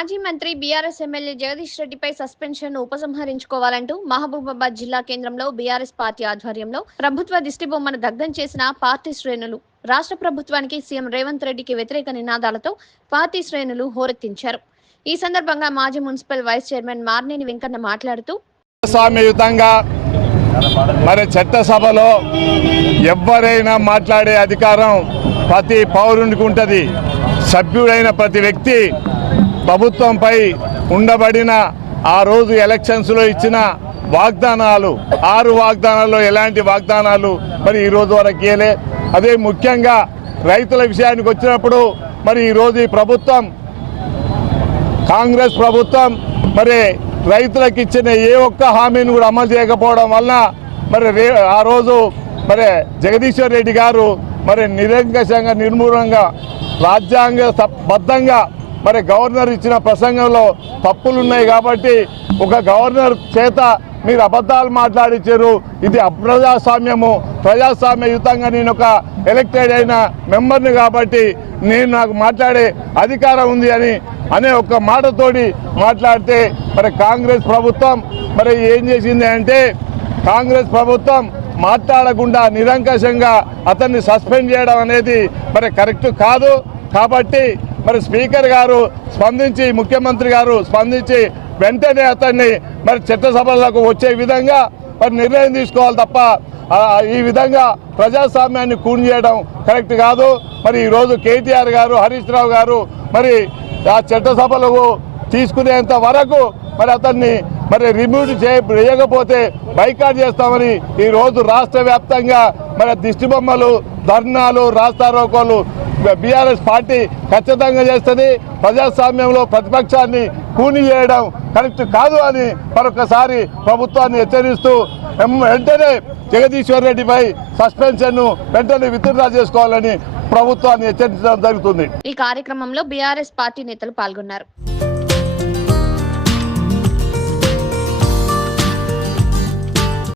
మాజీ మంత్రి BRS MLA Jagadish రెడ్డిపై సస్పెన్షన్ ఉపసంహరించుకోవాలంటూ మహబూబాబాద్ జిల్లా కేంద్రంలో బీఆర్ఎస్ పార్టీ ఆధ్వర్యంలో ప్రభుత్వ దిష్టిబొమ్మను దగ్ధం చేసిన పార్టీ శ్రేణులు రాష్ట్ర ప్రభుత్వానికి సీఎం రేవంత్ రెడ్డికి వ్యతిరేక నినాదాలతో పార్టీ శ్రేణులు హోరెత్తించారు. ఈ సందర్భంగా మాజీ municipal vice chairman Marneni Venkanna మాట్లాడుతూ మరి చట్టసభలో ఎవరైనా మాట్లాడే అధికారం ప్రతి పౌరునికి ఉంటుంది. సభ్యుడైన ప్రతి వ్యక్తి ప్రభుత్వంపై ఉండబడిన ఆ రోజు ఎలక్షన్స్లో ఇచ్చిన వాగ్దానాలు 6 వాగ్దానాల్లో ఎలాంటి వాగ్దానాలు మరి ఈ రోజు వరకు ఇయలే. అదే ముఖ్యంగా రైతుల విషయానికి వచ్చినప్పుడు మరి ఈరోజు ఈ ప్రభుత్వం కాంగ్రెస్ ప్రభుత్వం మరి రైతులకు ఇచ్చిన ఏ ఒక్క హామీని కూడా అమలు చేయకపోవడం వలన మరి ఆ రోజు మరి జగదీశ్వర్ రెడ్డి గారు మరి నిరంకుశంగా నిర్మూలంగా రాజ్యాంగబద్ధంగా మరి గవర్నర్ ఇచ్చిన ప్రసంగంలో తప్పులు ఉన్నాయి కాబట్టి ఒక గవర్నర్ చేత మీరు అబద్ధాలు మాట్లాడించారు, ఇది అప్రజాస్వామ్యము, ప్రజాస్వామ్యయుతంగా నేను ఒక ఎలక్టెడ్ అయిన మెంబర్ని కాబట్టి నాకు మాట్లాడే అధికారం ఉంది అనే ఒక మాటతోటి మాట్లాడితే మరి కాంగ్రెస్ ప్రభుత్వం మరి ఏం చేసింది అంటే కాంగ్రెస్ ప్రభుత్వం మాట్లాడకుండా నిరంకుశంగా అతన్ని సస్పెండ్ చేయడం అనేది మరి కరెక్ట్ కాదు. కాబట్టి మరి స్పీకర్ గారు స్పందించి ముఖ్యమంత్రి గారు స్పందించి వెంటనే అతన్ని మరి చట్టసభలకు వచ్చే విధంగా మరి నిర్ణయం తీసుకోవాలి తప్ప ఈ విధంగా ప్రజాస్వామ్యాన్ని కూని చేయడం కరెక్ట్ కాదు. మరి ఈరోజు కేటీఆర్ గారు హరీష్ రావు గారు మరి ఆ చట్టసభలకు తీసుకునేంత వరకు మరి అతన్ని మరి రిమూవ్ చేయకపోతే బైకాట్ చేస్తామని ఈరోజు రాష్ట్ర వ్యాప్తంగా మరి దిష్టిబొమ్మలు ధర్నాలు రాస్తారోకోలు బీఆర్ఎస్ పార్టీ ఖచ్చితంగా చేస్తుంది. ప్రజాస్వామ్యంలో ప్రతిపక్షాన్ని కూని చేయడం కరెక్ట్ కాదు అని మరొకసారి ప్రభుత్వాన్ని హెచ్చరిస్తూ వెంటనే జగదీశ్వర్ రెడ్డిపై సస్పెన్షన్ వెంటనే విత్డ్రా చేసుకోవాలని ప్రభుత్వాన్ని హెచ్చరించడం జరుగుతుంది. ఈ కార్యక్రమంలో బీఆర్ఎస్ పార్టీ నేతలు పాల్గొన్నారు.